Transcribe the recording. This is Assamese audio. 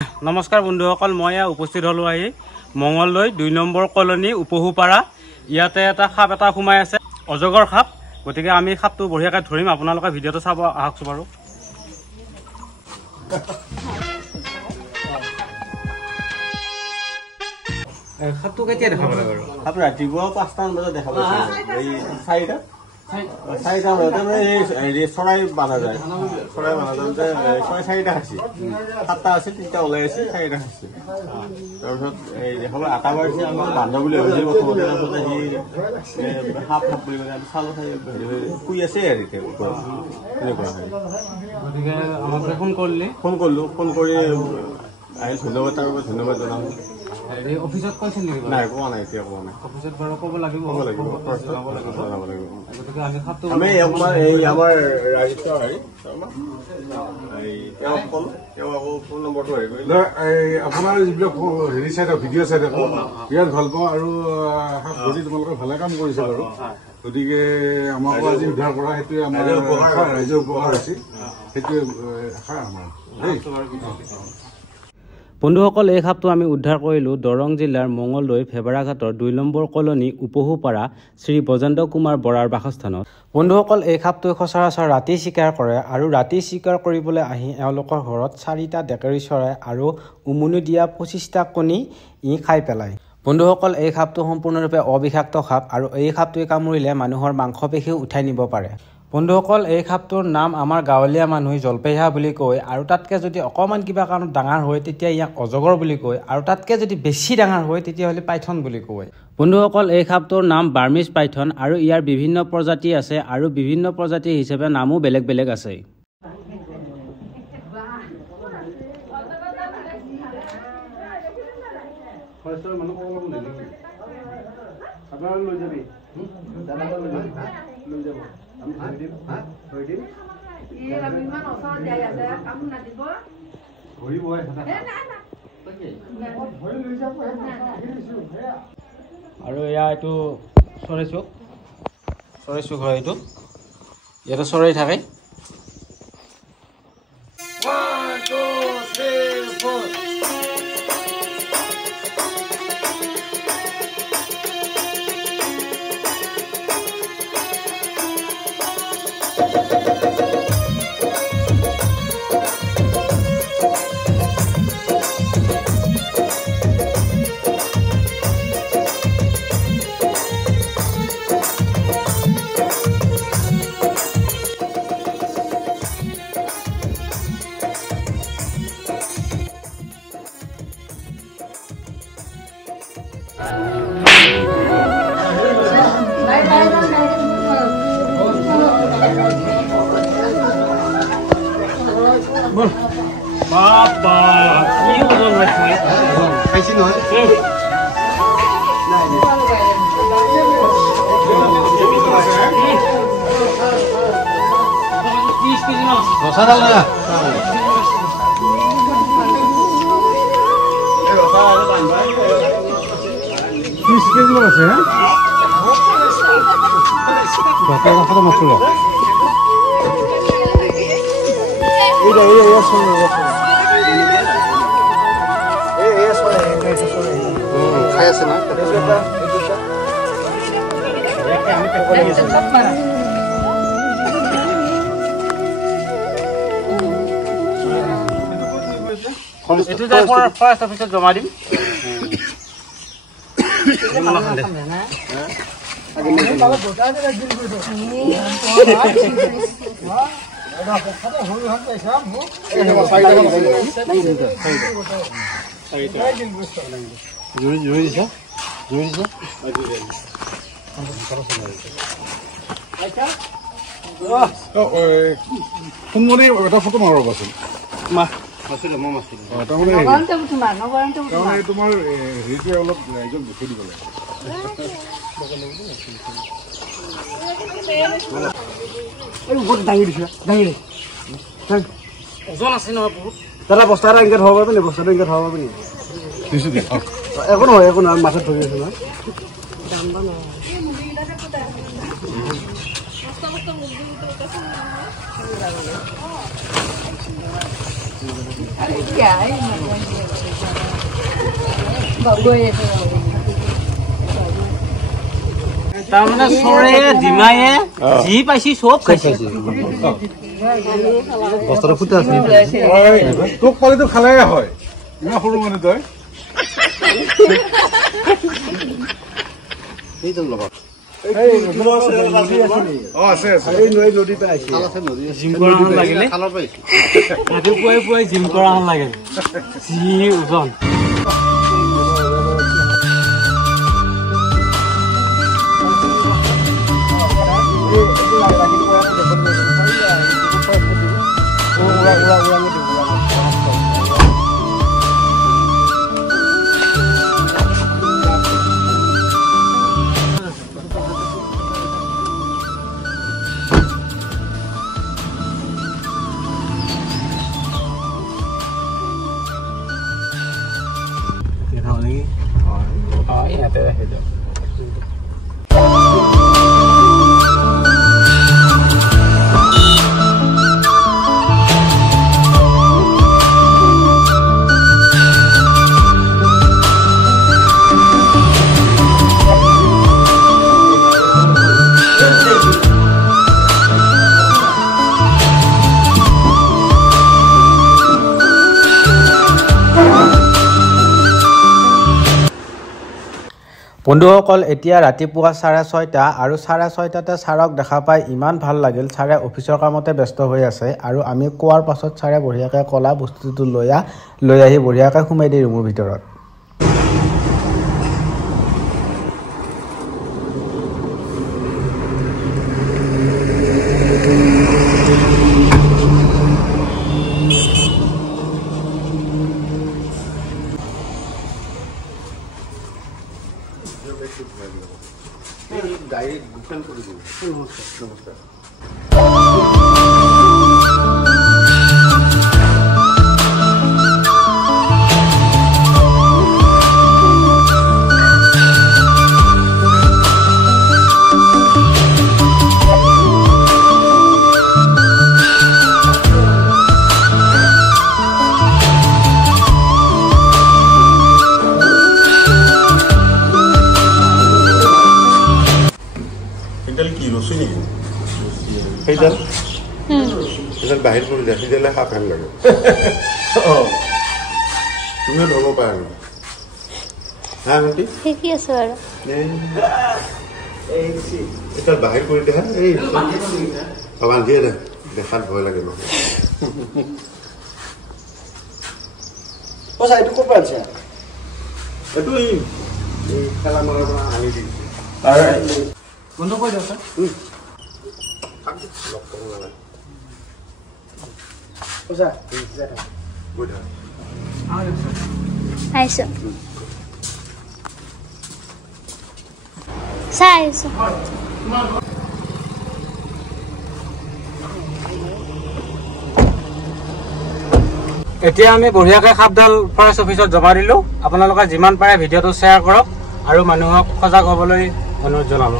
নমস্কাৰ বন্ধুসকল, মই উপস্থিত হলো আহি মঙলদৈ ২ নম্বৰ কলনী উপহুপাৰা। ইয়াতে এটা সাপ এটা সোমাই আছে, অজগৰ সাপ। গতিকে আমি সাপটো বঢ়িয়াকৈ ধৰিম, আপোনালোকে ভিডিঅ'টো চাব আহকচোন বাৰু। সাপটো কেতিয়া দেখা পালে বাৰু? সাপ ৰাতিপুৱা ৫টামান বজাত দেখা পাইছে। 4টা বজাতে হেৰি চৰাই বান্ধা যায়। চৰাই বান্ধা যাওঁতে চৰাই 4টা খাইছে। 7টা আছিল, 3টা ওলাই আছে, 4টা খাইছে। তাৰপিছত দেখা পাই 8টা বাজিছে, আমি বান্ধা বুলি ভাবিছিল প্ৰথমতে। তাৰপিছতে সি সাপ বুলি মানে আমি চালোঁ, শুই আছে আৰু এতিয়া ওপৰত এনেকুৱা হয়। গতিকে আমাক ফোন কৰিলোঁ, ফোন কৰি আহি ধন্যবাদ, তাৰ বাবে ধন্যবাদ জনাম। অফিচত কৈছিল নেকি? নাই, কোৱা নাই, এতিয়া কোৱা নাই। অফিচত বাৰু ক'ব লাগিব। গতিকে আমি সাপটো আমাৰ ৰাজীৱ তেওঁক ক'লোঁ, তেওঁ আকৌ ফোন নম্বৰটো হেৰি কৰিলে। আপোনাৰ যিবিলাক হেৰি চাই ভিডিঅ' চাই থাকোঁ, বিৰাট ভাল পাওঁ আৰু সাপ ধৰি তোমালোকে ভালে কাম কৰিছে বাৰু। গতিকে আমাকো আজি উদ্ধাৰ কৰা, সেইটোৱে আমাৰ ৰাইজৰ উপকাৰ হৈছে, সেইটোৱে আশা আমাৰ দেই। বন্ধুসকল, এই সাপটো আমি উদ্ধাৰ কৰিলোঁ দৰং জিলাৰ মঙলদৈ ফেবেৰাঘাটৰ ২ নম্বৰ কলনী উপহুপাৰা শ্ৰী বজেন্দ্ৰ কুমাৰ বৰাৰ বাসস্থানত। বন্ধুসকল, এই সাপটোৱে সচৰাচৰ ৰাতি চিকাৰ কৰে আৰু ৰাতি চিকাৰ কৰিবলৈ আহি এওঁলোকৰ ঘৰত 4টা ডেকেৰী চৰাই আৰু উমনি দিয়া 25টা কণী খাই পেলায়। বন্ধুসকল, এই সাপটো সম্পূৰ্ণৰূপে অবিষাক্ত সাপ আৰু এই সাপটোৱে কামুৰিলে মানুহৰ মাংসপেশীও উঠাই নিব পাৰে। বন্ধুসকল, এই সাপটোৰ নাম আমাৰ গাঁৱলীয়া মানুহে জলপেহা বুলি কয়, আৰু তাতকৈ যদি অকণমান কিবা কাৰণত ডাঙৰ হয় তেতিয়া ইয়াক অজগৰ বুলি কয়, আৰু তাতকৈ যদি বেছি ডাঙৰ হয় তেতিয়াহ'লে পাইথন বুলি কয়। বন্ধুসকল, এই সাপটোৰ নাম বাৰ্মিজ পাইথন আৰু ইয়াৰ বিভিন্ন প্ৰজাতি আছে আৰু বিভিন্ন প্ৰজাতি হিচাপে নামো বেলেগ বেলেগ আছে। আৰু এয়া এইটো চৰাই চোক হয়, এইটো ইয়াতে চৰাই থাকে। বাবা, কি ওজন পাইছে? খাইছি নহয়? 30 কেজি মান। ৰসাডাল না? 30 কেজি মান আছে। কথা মাছটো খাই আছে না? এইটো যাই ফৰেষ্ট অফিচত জমা দিম। সোণমণি এটা ফটো মাৰিবাচোন। তাৰমানে তোমাৰ হেৰিটোৱে অলপ ৰাইজক দেখুৱাই দিব লাগে। ওজন আছে নহয় বহুত। দাদা বস্তা এটা এনেকৈ থব পাৰিব নি? বস্তাটো এনেকৈ থব পাৰিব নি? একো নহয়, একো নহয়, মাছত ধৰি আছো নহয়। তাৰমানে চৰে ডিমায়ে যি পাইছি চব খাইছে বস্তাটো ফুটা আছে তোক পালিতো খালে হয় ইমান সৰু মানে তই জিম কৰা লাগিলে ৰাতিপুৱাই পুৱাই জিম কৰা লাগে যি ওজন বন্ধুসকল এতিয়া ৰাতিপুৱা 6:30 আৰু 6:30 ছাৰক দেখা পাই ইমান ভাল লাগিল ছাৰে অফিচৰ কামতে ব্যস্ত হৈ আছে আৰু আমি কোৱাৰ পাছত ছাৰে বঢ়িয়াকৈ কলা বস্তুটো লৈ আহি বঢ়িয়াকৈ সোমাই দিয়ে ৰুমৰ ভিতৰত ডাইৰেক্ট বুকিং কৰে দিন নমস্কাৰ বাহিৰ কৰে দেখি দিলে হাফ হ্যান্ড লাগে তুমিও ল'ব পাৰা হ্যাঁ আন্টি ঠিকই আছে বাৰু এটা বাহিৰ কৰে দেখা এই আবাৰ দিয়ে দে দেখাত ভয় লাগে ন পইচা এইটো ক'ৰ পৰা আছে এইটো এই খেলা মৰাৰ পৰা আনি দিছে বন্ধ কৰি দিয়ক ছাৰ লগ কৰিব নালাগে পইচা গুড আহিছো চাই আহিছো এতিয়া আমি বঢ়িয়াকৈ সাপডাল ফৰেষ্ট অফিচত জমা দিলো আপোনালোকে যিমান পাৰে ভিডিঅ'টো শ্বেয়াৰ কৰক আৰু মানুহক সজাগ হ'বলৈ অনুৰোধ জনালো